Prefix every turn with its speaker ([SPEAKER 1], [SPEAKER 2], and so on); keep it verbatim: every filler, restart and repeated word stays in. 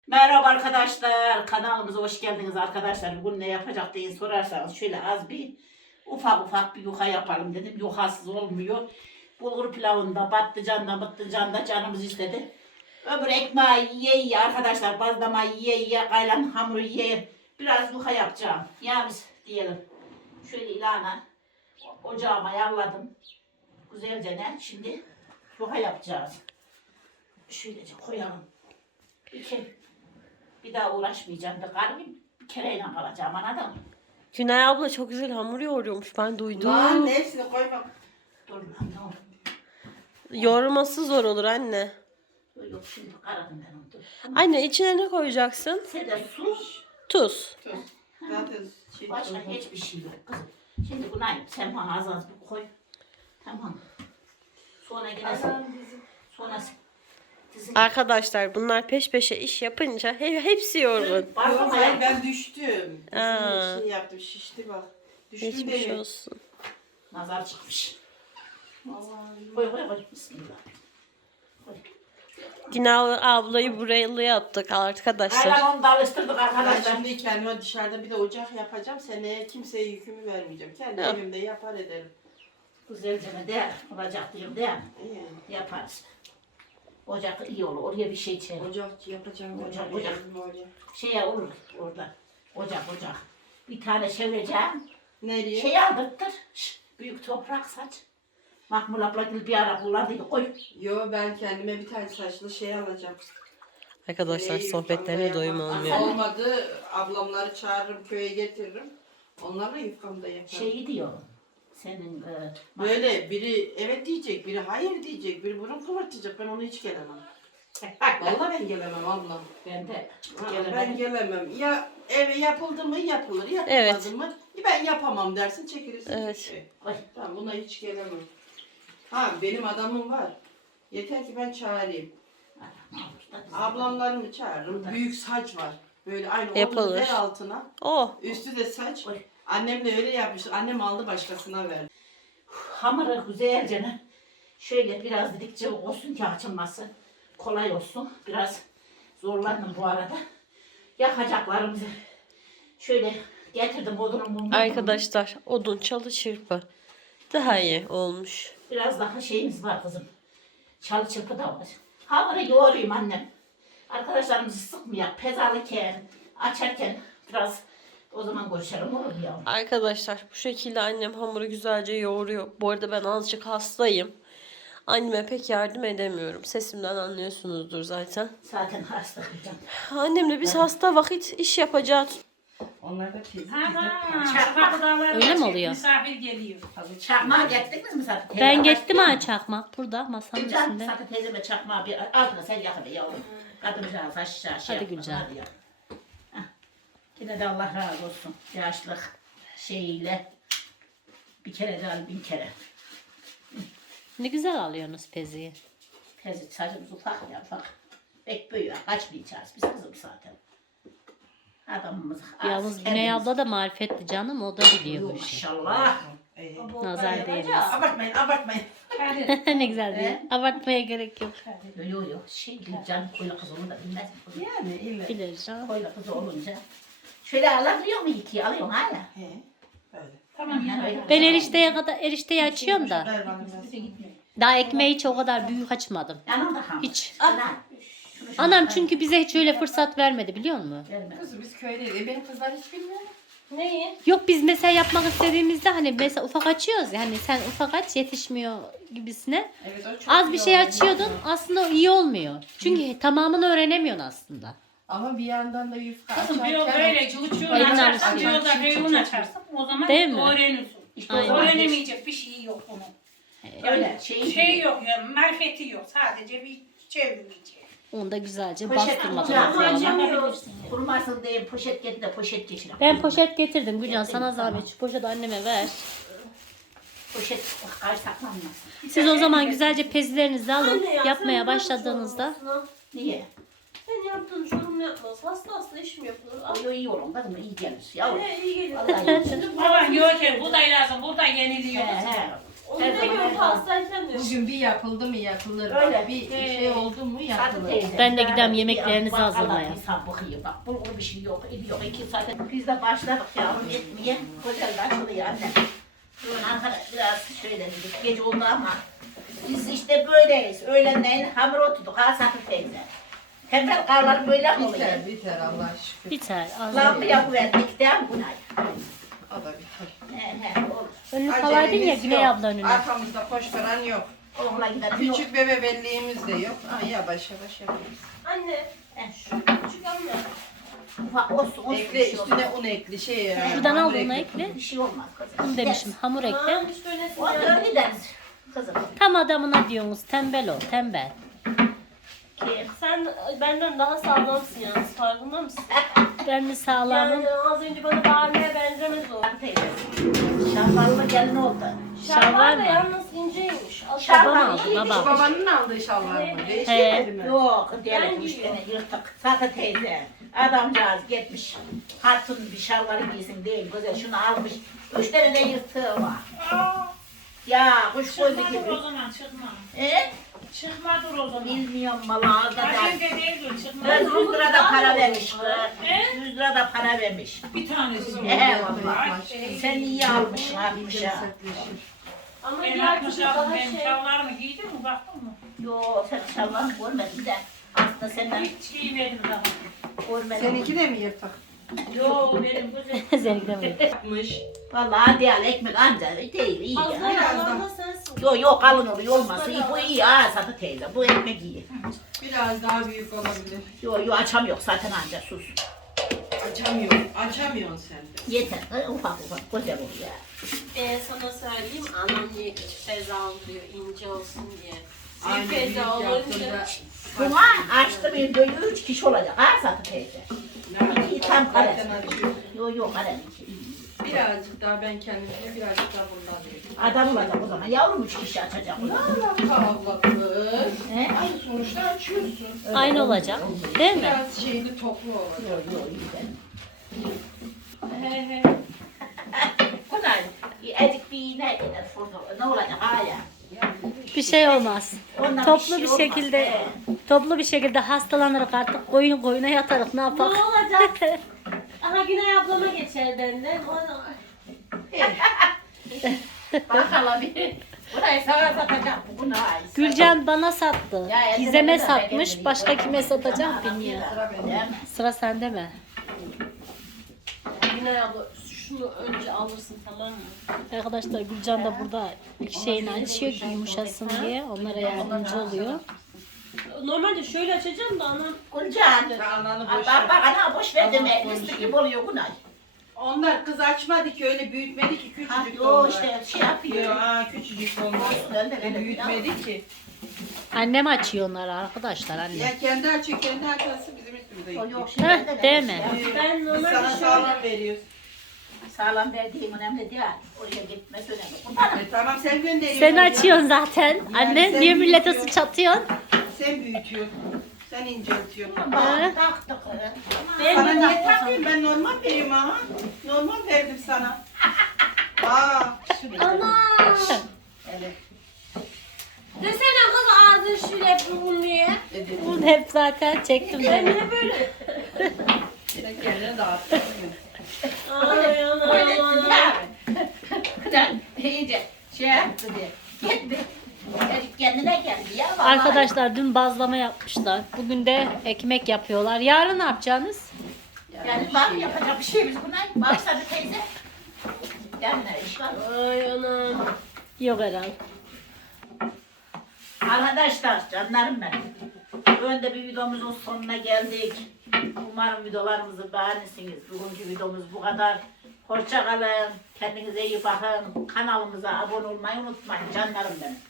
[SPEAKER 1] Merhaba arkadaşlar, kanalımıza hoş geldiniz arkadaşlar. Bugün ne yapacak diye sorarsanız şöyle az bir ufak ufak bir yuha yapalım dedim. Yuhasız olmuyor. Bulgur pilavında, patlıcanda, patlıcanda canımız istedi. Öbür ekmeği yiye yiye arkadaşlar, bazlama yiye yiye, kaylan hamuru yiye biraz yuha yapacağım. Yani diyelim. Şöyle ilana ocağıma yağladım. Güzelce ne? Şimdi yuha yapacağız. Şöylece koyalım. Bir kere. Bir daha uğraşmayacağım da kalbim bir kereyle kalacağım anladın mı?
[SPEAKER 2] Günay abla çok güzel hamur yoğuruyormuş, ben duydum.
[SPEAKER 3] Lan hepsini koy bak.
[SPEAKER 1] Dur lan ne olur.
[SPEAKER 2] Yoğurması zor olur anne.
[SPEAKER 1] Yok, yok şimdi karadım ben onu. Dur.
[SPEAKER 2] Anne içine ne koyacaksın?
[SPEAKER 1] Sede su,
[SPEAKER 2] Tuz.
[SPEAKER 3] Tuz. Zaten şey
[SPEAKER 1] başka
[SPEAKER 3] tuzlu.
[SPEAKER 1] hiçbir şey yok kızım. Şimdi Günay sen bana az az bir koy. Tamam. Sonra yine sen. Sonra sen. Dizin.
[SPEAKER 2] Arkadaşlar bunlar peş peşe iş yapınca he- hepsi yorgun.
[SPEAKER 3] Yok
[SPEAKER 1] Bazlamaya
[SPEAKER 3] ben, ben düştüm.
[SPEAKER 2] Aa.
[SPEAKER 3] Şey yaptım şişti bak. Düştüm
[SPEAKER 2] Geçmiş
[SPEAKER 3] dedim.
[SPEAKER 2] olsun.
[SPEAKER 1] nazar çıkmış.
[SPEAKER 3] Vallahi.
[SPEAKER 1] Koy koy koy. Bismillah. Koy.
[SPEAKER 2] Günay ablayı buraya yaptık arkadaşlar.
[SPEAKER 1] Aynen onu da alıştırdık
[SPEAKER 3] Ben
[SPEAKER 1] arkadaşlar.
[SPEAKER 3] şimdi kendime dışarıda bir de ocak yapacağım. Seneye kimseye yükümü vermeyeceğim. Kendi
[SPEAKER 2] Yap.
[SPEAKER 3] evimde yapar ederim.
[SPEAKER 1] Güzelce ne der? Olacak diyorum değil mi?
[SPEAKER 3] Yani.
[SPEAKER 1] Yaparız. Ocak iyi olur. Oraya bir şey çevir.
[SPEAKER 3] Ocak yapacağım.
[SPEAKER 1] Ocak,
[SPEAKER 3] ben
[SPEAKER 1] ocak.
[SPEAKER 3] evim oraya.
[SPEAKER 1] Şeye olur orada. Ocak ocak. Bir tane çevireceğim.
[SPEAKER 3] Nereye?
[SPEAKER 1] Şey aldırttır. Şş, büyük toprak saç. Mahmur abla gibi bir ara kullandıydı. Koy.
[SPEAKER 3] Yo ben kendime bir tane saçlı şey alacağım.
[SPEAKER 2] Arkadaşlar
[SPEAKER 3] Neyi
[SPEAKER 2] sohbetlerine
[SPEAKER 3] yufkamda
[SPEAKER 2] doyum
[SPEAKER 3] yapmam.
[SPEAKER 2] olmuyor.
[SPEAKER 3] Olmadı ablamları çağırırım köye getiririm. Onlarla yufkamda yaparım.
[SPEAKER 1] Şeyi diyorum. Senin e,
[SPEAKER 3] Böyle biri evet diyecek, biri hayır diyecek, biri burun kıvırtacak. Ben onu hiç gelemem. Vallahi ben gelemem abla.
[SPEAKER 1] ben de
[SPEAKER 3] Ha,
[SPEAKER 1] gelemedim.
[SPEAKER 3] ben gelemem. Ya eve yapıldı mı yapılır, yapılmadı
[SPEAKER 2] Evet.
[SPEAKER 3] mı ben yapamam dersin çekilirsin.
[SPEAKER 2] Evet.
[SPEAKER 3] Şey.
[SPEAKER 1] Koy.
[SPEAKER 3] Ben buna hiç gelemem. Ha benim adamım var. Yeter ki ben çağırayım. Ablamlarımı çağırırım. Büyük saç var. Böyle aynı
[SPEAKER 2] Yapılır.
[SPEAKER 3] omuz ver altına.
[SPEAKER 2] Oh.
[SPEAKER 3] Üstü de saç.
[SPEAKER 1] Oy.
[SPEAKER 3] Annem de öyle yapmıştı. Annem aldı başkasına verdi.
[SPEAKER 1] Hamuru güzelce ne? Şöyle biraz dedikçe olsun ki açılması kolay olsun. Biraz zorlandım bu arada. Yakacaklarımızı şöyle getirdim odunumu. mumumu.
[SPEAKER 2] Arkadaşlar odun çalı çırpı. Daha iyi olmuş.
[SPEAKER 1] Biraz daha şeyimiz var kızım. Çalı çırpı da var. Hamuru yoğurayım annem. Arkadaşlarımızı sıkmayak. Pezalırken, açarken biraz o zaman görüşelim olur mu yavrum?
[SPEAKER 2] Arkadaşlar bu şekilde annem hamuru güzelce yoğuruyor. Bu arada ben azıcık hastayım. Anneme pek yardım edemiyorum. Sesimden anlıyorsunuzdur zaten.
[SPEAKER 1] Zaten hasta kızım.
[SPEAKER 2] Annemle biz hasta vakit iş yapacağız.
[SPEAKER 3] Onlar da pis.
[SPEAKER 4] Öyle mi oluyor? Misafir geliyor.
[SPEAKER 1] Çakmağı getirdiniz mi zaten?
[SPEAKER 4] Ben gittim ha çakmak burada masanın
[SPEAKER 1] Gülcan,
[SPEAKER 4] üstünde.
[SPEAKER 1] sakın teyzeme çakmağı bir altına sen yakın yavrum. Kadıncağız aşağı şey
[SPEAKER 4] Hadi
[SPEAKER 1] yapma,
[SPEAKER 4] Gülcan.
[SPEAKER 1] hadi ya. Hah. Yine de Allah razı olsun. Yaşlık şeyiyle bir kere de al bin kere.
[SPEAKER 4] Ne güzel alıyorsunuz peziyi.
[SPEAKER 1] Teyze saçımız ufak ya ufak. Pek büyüyor. Kaçmayacağız biz kızım zaten. Adamımız az.
[SPEAKER 4] Yalnız Güney
[SPEAKER 1] kendimiz-
[SPEAKER 4] abla da marifetli canım, o da biliyor bu işi.
[SPEAKER 1] Maşallah.
[SPEAKER 3] Ee,
[SPEAKER 4] Nazar değmesin.
[SPEAKER 1] Abartmayın abartmayın.
[SPEAKER 4] Ne güzel değil.
[SPEAKER 1] He?
[SPEAKER 4] Abartmaya gerek yok.
[SPEAKER 1] Yok yok yok. Şey Gülcan koyla kız onu da bilmez mi?
[SPEAKER 3] Yani illa.
[SPEAKER 4] Bilir canım.
[SPEAKER 1] Koyla kızı olunca. Şöyle alabiliyor mu ikiye? Alıyorsun hala.
[SPEAKER 3] He. Böyle.
[SPEAKER 1] Tamam ya.
[SPEAKER 4] Ben erişteye kadar erişteyi açıyorum da
[SPEAKER 3] Ver bana biraz.
[SPEAKER 4] daha ekmeği hiç o kadar büyük açmadım.
[SPEAKER 1] Yanım da hamur.
[SPEAKER 4] Hiç.
[SPEAKER 1] Ana. Şunu şunu
[SPEAKER 4] Anam
[SPEAKER 1] koy.
[SPEAKER 4] çünkü bize hiç öyle fırsat vermedi biliyor musun?
[SPEAKER 1] Verme.
[SPEAKER 3] Kızım biz köydeyiz. E benim kızlar hiç bilmiyor.
[SPEAKER 4] Neyi? Yok biz mesela yapmak istediğimizde hani mesela ufak açıyoruz ya hani sen ufak aç yetişmiyor gibisine.
[SPEAKER 3] Evet o çok
[SPEAKER 4] Az
[SPEAKER 3] iyi
[SPEAKER 4] bir şey
[SPEAKER 3] oldu.
[SPEAKER 4] açıyordun aslında o iyi olmuyor. Çünkü tamamını öğrenemiyorsun aslında.
[SPEAKER 3] Ama bir yandan da yufka
[SPEAKER 5] Kızım bir
[SPEAKER 3] açarken...
[SPEAKER 5] böyle cuçuğunu
[SPEAKER 4] Elin
[SPEAKER 5] açarsın,
[SPEAKER 4] arası.
[SPEAKER 5] bir da reyun açarsın. O zaman
[SPEAKER 4] Değil mi?
[SPEAKER 5] öğrenirsin.
[SPEAKER 1] İşte o zaman
[SPEAKER 5] Öğrenemeyecek bir şey yok bunun.
[SPEAKER 1] öyle şey.
[SPEAKER 5] Şey yok ya, marifeti yok. Sadece bir çevirmeyecek.
[SPEAKER 4] Onu da güzelce
[SPEAKER 1] Poşet
[SPEAKER 4] bastırmak
[SPEAKER 1] alacağım.
[SPEAKER 4] lazım.
[SPEAKER 5] Yapabilirsin.
[SPEAKER 1] Kurumasın diye poşet getir de poşet geçir.
[SPEAKER 4] Ben poşet getirdim Gülcan,
[SPEAKER 1] Getirdim,
[SPEAKER 4] sana
[SPEAKER 1] tamam.
[SPEAKER 4] zahmet şu poşeti anneme ver.
[SPEAKER 1] Poşet kar saklanmasın.
[SPEAKER 4] Siz o zaman güzelce pezilerinizi alın, yapmaya başladığınızda.
[SPEAKER 1] Niye?
[SPEAKER 6] Sen yaptığın yorum yapmaz. Hasta hasta iş mi yapılır? Ay,
[SPEAKER 1] O iyi olur kızım iyi gelir. Yavrum.
[SPEAKER 6] ne iyi gelir.
[SPEAKER 1] Vallahi iyi gelir.
[SPEAKER 6] Şimdi bu
[SPEAKER 5] Baban diyor ki buğday lazım, buğday yeniliyor.
[SPEAKER 1] He he.
[SPEAKER 6] Onu
[SPEAKER 1] Her
[SPEAKER 6] demiyorum
[SPEAKER 1] zaman-
[SPEAKER 6] hastayken diyorum.
[SPEAKER 3] Bugün bir yapıldı mı yapılır.
[SPEAKER 1] Öyle.
[SPEAKER 3] Bak, bir şey oldu mu
[SPEAKER 1] Satı
[SPEAKER 3] yapılır.
[SPEAKER 1] teyze.
[SPEAKER 4] Ben de gidem
[SPEAKER 1] Bir
[SPEAKER 4] yemeklerinizi
[SPEAKER 1] bakkala
[SPEAKER 4] hazırlayayım.
[SPEAKER 1] insan bakıyor. Bak bulgur bir şey yok, iyi yok. İki saat biz de başladık yavrum yetmeye. Güzel de açılıyor annem. Bugün arkadaş biraz şöyle dedik. Gece oldu ama biz işte böyleyiz. Öğlenleyin hamur oturduk. Ha Satı teyze. Tembel karlar böyle mi oluyor?
[SPEAKER 3] Biter biter Allah şükür.
[SPEAKER 4] Biter. Az
[SPEAKER 1] Lambı yapıverdik değil mi Günay?
[SPEAKER 3] O da biter.
[SPEAKER 1] He he olur.
[SPEAKER 4] Önünü kalaydın ya
[SPEAKER 3] Acelemiz
[SPEAKER 4] Güney
[SPEAKER 3] yok.
[SPEAKER 4] abla önüne.
[SPEAKER 3] Arkamızda koşturan yok.
[SPEAKER 1] Oğla gidelim. Yok.
[SPEAKER 3] Küçük bebe belliğimiz de yok. Ama yavaş yavaş yapıyoruz.
[SPEAKER 6] Anne.
[SPEAKER 1] He.
[SPEAKER 6] Şu küçük anne.
[SPEAKER 1] Ufak olsun olsun.
[SPEAKER 3] Ekle
[SPEAKER 1] bir şey
[SPEAKER 3] üstüne
[SPEAKER 1] olmaz.
[SPEAKER 3] un ekli şey. yani,
[SPEAKER 4] Şuradan al
[SPEAKER 3] hamur
[SPEAKER 4] bunu
[SPEAKER 3] ekli.
[SPEAKER 4] ekle.
[SPEAKER 1] Bir şey olmaz kızım.
[SPEAKER 4] Bunu demişim. Hamur ekle.
[SPEAKER 6] Tamam hiç böylesin
[SPEAKER 1] O
[SPEAKER 6] ya.
[SPEAKER 1] öyle deriz kızım.
[SPEAKER 4] Tam adamına diyorsunuz. Tembel ol. Tembel.
[SPEAKER 1] Ki
[SPEAKER 6] Sen benden daha sağlamsın yalnız farkında mısın?
[SPEAKER 4] Ben mi sağlamım?
[SPEAKER 6] Yani az önce bana bağırmaya benzemez o.
[SPEAKER 1] Satı teyze. Şalvarlı gelin oldu.
[SPEAKER 4] Şalvar
[SPEAKER 6] Şalvar da
[SPEAKER 4] mı?
[SPEAKER 6] yalnız inceymiş. Al-
[SPEAKER 1] Şalvar
[SPEAKER 4] Babam
[SPEAKER 1] mı?
[SPEAKER 4] aldı
[SPEAKER 3] Şu
[SPEAKER 4] babam.
[SPEAKER 3] babanın aldığı şalvar mı?
[SPEAKER 4] He.
[SPEAKER 3] Değiştirmedi mi?
[SPEAKER 1] Yok,
[SPEAKER 6] Ben
[SPEAKER 1] diyelim üç
[SPEAKER 6] giyiyorum.
[SPEAKER 1] tane yırtık. Satı teyze. Adamcağız gitmiş. Hatun bir şalvarı giysin değil. Güzel şunu almış. Üç tane de yırtığı var. Ya kuş gözü
[SPEAKER 5] Çıkmadır
[SPEAKER 1] gibi.
[SPEAKER 5] o zaman çıkma.
[SPEAKER 1] E?
[SPEAKER 5] Çıkmadır o zaman.
[SPEAKER 1] Bilmiyorum valla.
[SPEAKER 5] Az
[SPEAKER 1] Da
[SPEAKER 5] önce değildi
[SPEAKER 1] Kız
[SPEAKER 5] çıkmadır.
[SPEAKER 1] yüz lira da para vermiş. kız.
[SPEAKER 5] He?
[SPEAKER 1] yüz lira da para vermiş.
[SPEAKER 5] Bir tanesi.
[SPEAKER 1] He valla. Sen iyi almışsın almış ya.
[SPEAKER 6] Ama
[SPEAKER 5] Ben
[SPEAKER 6] diğer
[SPEAKER 5] atmış
[SPEAKER 6] türlü
[SPEAKER 5] aldım.
[SPEAKER 6] daha
[SPEAKER 5] Benim
[SPEAKER 6] şey.
[SPEAKER 5] şalvarımı giydin mi baktın mı?
[SPEAKER 1] Yo sen şalvarı görmedim de. Aslında senden
[SPEAKER 5] Hiç giymedim daha.
[SPEAKER 1] görmedim.
[SPEAKER 3] Seninki de mi yırtık?
[SPEAKER 5] Yo benim güzel.
[SPEAKER 4] Seninki de böyle.
[SPEAKER 3] Yapmış.
[SPEAKER 1] Vallahi diğer ekmek anca değil iyi
[SPEAKER 6] Fazla
[SPEAKER 1] ya.
[SPEAKER 6] yalan da sensin.
[SPEAKER 1] Yo yo kalın oluyor olmasın. İyi, bu iyi ha Satı teyze. Bu ekmek iyi.
[SPEAKER 3] Biraz daha büyük olabilir.
[SPEAKER 1] Yo yo açam yok zaten anca sus.
[SPEAKER 3] Açamıyorum. Açamıyorsun sen de.
[SPEAKER 1] Yeter. ha, Ufak ufak güzel oluyor.
[SPEAKER 6] Ee, sana söyleyeyim anam niye küçük bez alıyor ince olsun diye.
[SPEAKER 3] Aynı
[SPEAKER 6] Büyük
[SPEAKER 3] büyük
[SPEAKER 6] bez olunca
[SPEAKER 3] yaptığında.
[SPEAKER 1] Buna açtı bir böyle üç kişi olacak ha Satı teyze. İyi tam kare.
[SPEAKER 3] Zaten açıyor.
[SPEAKER 1] Yo yo kare iki. iyi.
[SPEAKER 3] Birazcık daha ben kendimle birazcık daha bundan vereyim.
[SPEAKER 1] Adam olacak o zaman. Yavrum üç kişi açacak o
[SPEAKER 3] Ne
[SPEAKER 1] zaman.
[SPEAKER 3] alaka abla kız?
[SPEAKER 1] He?
[SPEAKER 3] Aynı sonuçta açıyorsun.
[SPEAKER 4] Aynı olacak. Değil mi?
[SPEAKER 3] Biraz şeyli toplu olacak.
[SPEAKER 1] Yo yo iyi de.
[SPEAKER 6] he he.
[SPEAKER 1] Bunlar ezik bir iğne eder fırına. Ne olacak hala?
[SPEAKER 4] Bir şey olmaz.
[SPEAKER 1] Ondan
[SPEAKER 4] Toplu
[SPEAKER 1] şey
[SPEAKER 4] bir
[SPEAKER 1] olmaz.
[SPEAKER 4] şekilde
[SPEAKER 1] He.
[SPEAKER 4] toplu bir şekilde hastalanırız artık. Koyun koyuna yatarız. Ne
[SPEAKER 6] Ne
[SPEAKER 4] yapak?
[SPEAKER 6] olacak? Aha Güney ablama geçer benden. Ona...
[SPEAKER 1] Bakalım bir. Burayı sana satacak bu. Bunu ay.
[SPEAKER 4] Gülcan bana sattı.
[SPEAKER 1] Ya, ya,
[SPEAKER 4] Gizem'e
[SPEAKER 1] sen de
[SPEAKER 4] satmış.
[SPEAKER 1] ben
[SPEAKER 4] Başka
[SPEAKER 1] geldim.
[SPEAKER 4] kime satacak bilmiyorum.
[SPEAKER 3] Sıra bende.
[SPEAKER 1] Değil mi?
[SPEAKER 4] Sıra sende mi?
[SPEAKER 6] Güney abla şunu önce alırsın tamam mı?
[SPEAKER 4] Arkadaşlar Gülcan da burada iki şeyini açıyor ki yumuşasın diye. Onlara yardımcı oluyor.
[SPEAKER 6] Normalde şöyle açacağım da anam
[SPEAKER 1] Gülcan.
[SPEAKER 3] Ananı
[SPEAKER 1] Ay,
[SPEAKER 3] boş
[SPEAKER 1] Bak bak
[SPEAKER 3] ver.
[SPEAKER 1] ana boş ver deme.
[SPEAKER 3] Allah
[SPEAKER 1] Üstü
[SPEAKER 3] boş
[SPEAKER 1] gibi oluyor Günay.
[SPEAKER 3] Onlar kız açmadı ki öyle büyütmedi ki
[SPEAKER 1] Ha
[SPEAKER 3] küçücük
[SPEAKER 1] yo
[SPEAKER 3] onlar.
[SPEAKER 1] işte şey yapıyor.
[SPEAKER 3] Yo, ha, küçücük onlar.
[SPEAKER 1] Olsun öyle
[SPEAKER 3] E,
[SPEAKER 1] öyle.
[SPEAKER 3] büyütmedi ki.
[SPEAKER 4] Annem açıyor onları arkadaşlar annem.
[SPEAKER 3] Ya kendi açıyor, kendi açması bizim üstümüze
[SPEAKER 1] O
[SPEAKER 3] yüklüyor.
[SPEAKER 1] yok şimdi.
[SPEAKER 4] Heh,
[SPEAKER 1] öyle de
[SPEAKER 4] değil
[SPEAKER 1] şey
[SPEAKER 4] mi?
[SPEAKER 1] yapıyor.
[SPEAKER 6] ben
[SPEAKER 3] Biz
[SPEAKER 6] normalde
[SPEAKER 3] sana
[SPEAKER 6] şöyle
[SPEAKER 3] sağlam veriyoruz.
[SPEAKER 1] Sağlam verdiğim önemli değil. Oraya gitmesi önemli. Kurbanım.
[SPEAKER 3] E, tamam sen gönderiyorsun.
[SPEAKER 4] Sen
[SPEAKER 3] ya.
[SPEAKER 4] açıyorsun zaten. Anne
[SPEAKER 3] sen
[SPEAKER 4] niye millete
[SPEAKER 3] büyütüyorsun.
[SPEAKER 4] sıçratıyorsun?
[SPEAKER 3] Sen büyütüyorsun. Sen inceltiyorsun.
[SPEAKER 1] Bak taktık.
[SPEAKER 6] Ben
[SPEAKER 3] Sana
[SPEAKER 6] de
[SPEAKER 3] niye
[SPEAKER 6] takmasam.
[SPEAKER 3] takayım? Ben normal veriyorum ha. Normal verdim sana. Aa.
[SPEAKER 6] Ana!
[SPEAKER 1] Evet.
[SPEAKER 6] Desene kız ağzın şöyle burun diye.
[SPEAKER 3] Dedim.
[SPEAKER 4] Bunu hep zaten çektim
[SPEAKER 6] Ben
[SPEAKER 4] ben.
[SPEAKER 6] de böyle.
[SPEAKER 3] Sen kendine dağıttın.
[SPEAKER 6] Ay ana
[SPEAKER 1] Öyle
[SPEAKER 6] ana.
[SPEAKER 1] ya. Kıdan iyice şey yaptı diye. Gitti. Çocuk kendine geldi ya. vallahi.
[SPEAKER 4] Arkadaşlar dün bazlama yapmışlar. Bugün de ekmek yapıyorlar. Yarın ne yapacaksınız?
[SPEAKER 1] Yani var mı yapacak bir şeyimiz buna? Varsa bir teyze. Yani ne iş var?
[SPEAKER 6] Ay anam.
[SPEAKER 4] Yok herhalde.
[SPEAKER 1] Arkadaşlar canlarım benim. Önde bir videomuzun sonuna geldik. Umarım videolarımızı beğenirsiniz. Bugünkü videomuz bu kadar. Hoşça kalın. Kendinize iyi bakın. Kanalımıza abone olmayı unutmayın canlarım benim.